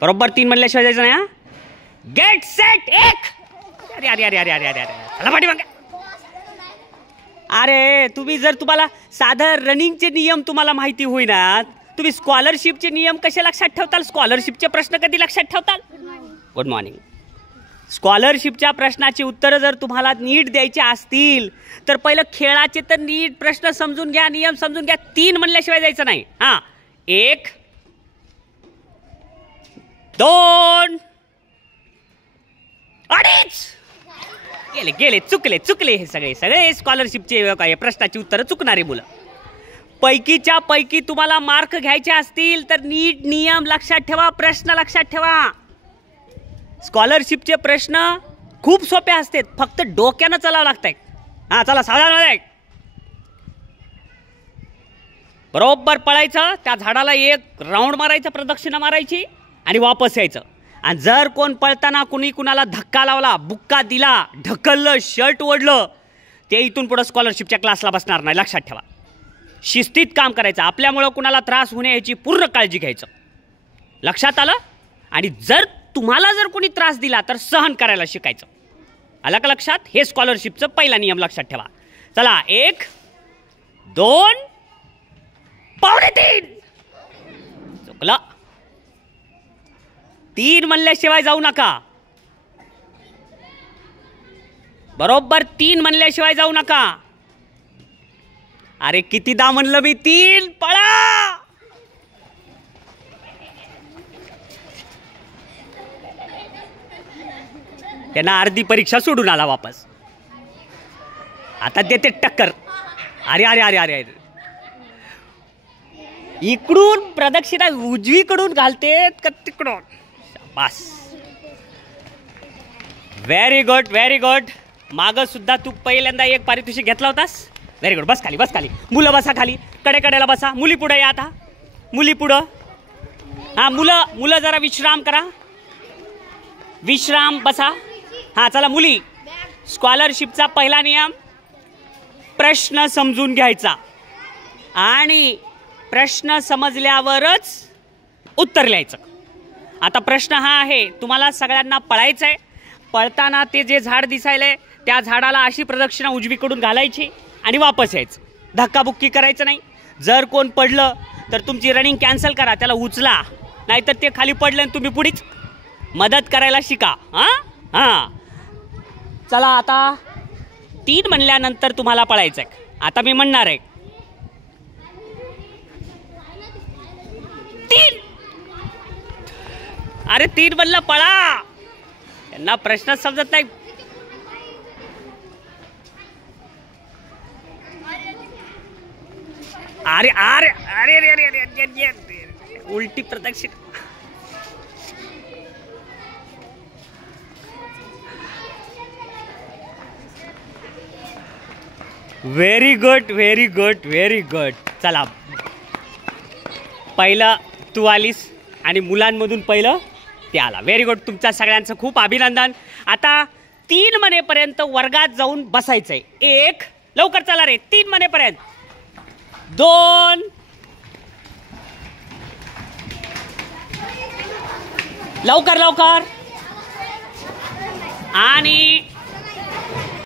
बरोबर 3 म्हणल्याशिवाय जायचं नाही. हा, गेट सेट 1. अरे अरे अरे अरे अरे अरे चला पाठी मागे. अरे तुम्हाला साधं रनिंगचे नियम तुम्हाला माहिती होईना, तुम्ही स्कॉलरशिपचे नियम कसे लक्षात ठेवताल? स्कॉलरशिपचे प्रश्न कधी लक्षात ठेवताल? Good morning. स्कॉलरशिपच्या प्रश्नाची उत्तरं जर तुम्हाला नीट द्यायची असतील तर पहिलं खेळाचे तर नीट प्रश्न समजून घ्या, नियम समजून घ्या. 3 म्हणल्याशिवाय जायचं नाही. हा, 1 2 अडीच. गेले चुकले हे सगळे स्कॉलरशिपचे काय प्रश्नाची उत्तरं चुकणारे मुलं. पैकीच्या पैकी तुम्हाला मार्क घ्यायचे असतील तर नीट नियम लक्षात ठेवा, प्रश्न लक्षात ठेवा. स्कॉलरशिपचे प्रश्न खूप सोपे असतात, फक्त डोक्यानं चालावं लागतंय. हा चला, साधारण बरोबर पळायचं, त्या झाडाला एक राऊंड मारायचं, प्रदक्षिणा मारायची आणि वापस यायचं. आणि जर कोण पळताना कुणाला धक्का लावला, बुक्का दिला, ढकललं, शर्ट ओढलं, ते इथून पुढे स्कॉलरशिपच्या क्लासला बसणार नाही. लक्षात ठेवा. शिस्तीत काम करायचं, आपल्यामुळं कुणाला त्रास होणे याची पूर्ण काळजी घ्यायचं. लक्षात आलं? आणि जर तुम्हाला कोणी त्रास दिला तर सहन करायला शिकायचं. आलं का लक्षात? हे स्कॉलरशिपचं पहिला नियम लक्षात ठेवा. चला, 1 2 पावणे 3. चुकलं. 3 म्हणल्याशिवाय जाऊ नका. बरोबर 3 म्हणल्याशिवाय जाऊ नका. अरे कितीदा म्हणलं मी 3 पळा. त्यांना अर्धी परीक्षा सोडून आला वापस. आता देते टक्कर. अरे अरे अरे अरे अरे, इकडून प्रदक्षिणा उजवीकडून घालतेत का तिकडून? बस, व्हेरी गुड व्हेरी गुड. मागं सुद्धा तू पहिल्यांदा एक पारितोषिक घेतला होतास. Very good. बस खाली. मुलं बसा खाली, कडेला बसा. मुली पुढे या. आता मुली पुढं. हा, मुलं जरा विश्राम करा, विश्राम बसा. हा चला मुली, स्कॉलरशिपचा पहिला नियम प्रश्न समजून घ्यायचा आणि प्रश्न समजल्यावरच उत्तर लिहायचं. आता प्रश्न हा आहे, तुम्हाला सगळ्यांना पळायचं आहे. पळताना ते जे झाड दिसायलंय त्या झाडाला अशी प्रदक्षिणा उजवीकडून घालायची आणि वापस यायचं. धक्काबुक्की करायचं नाही. जर कोण पडलं तर तुमची रनिंग कॅन्सल करा, त्याला उचला, नाहीतर ते खाली पडलं आणि तुम्ही पुढेच मदत करायला शिका. हां चला, आता 3 म्हणल्यानंतर तुम्हाला पळायचं आहे. आता मी म्हणणार आहे 3. अरे 3 म्हणलं पळा. त्यांना प्रश्न समजत नाही. अरे अरे अरे अरे अरे अरे, उलटी प्रदक्षिणा. Very good very good very good. चला, पहिलं तू आलीस आणि मुलांमधून पहिलं ते आला. Very good. तुमच्या सगळ्यांचं खूप अभिनंदन. आता 3 म्हणेपर्यंत वर्गात जाऊन बसायचंय. 1 लवकर चला रे, 3 म्हणेपर्यंत. 2 लवकर आणि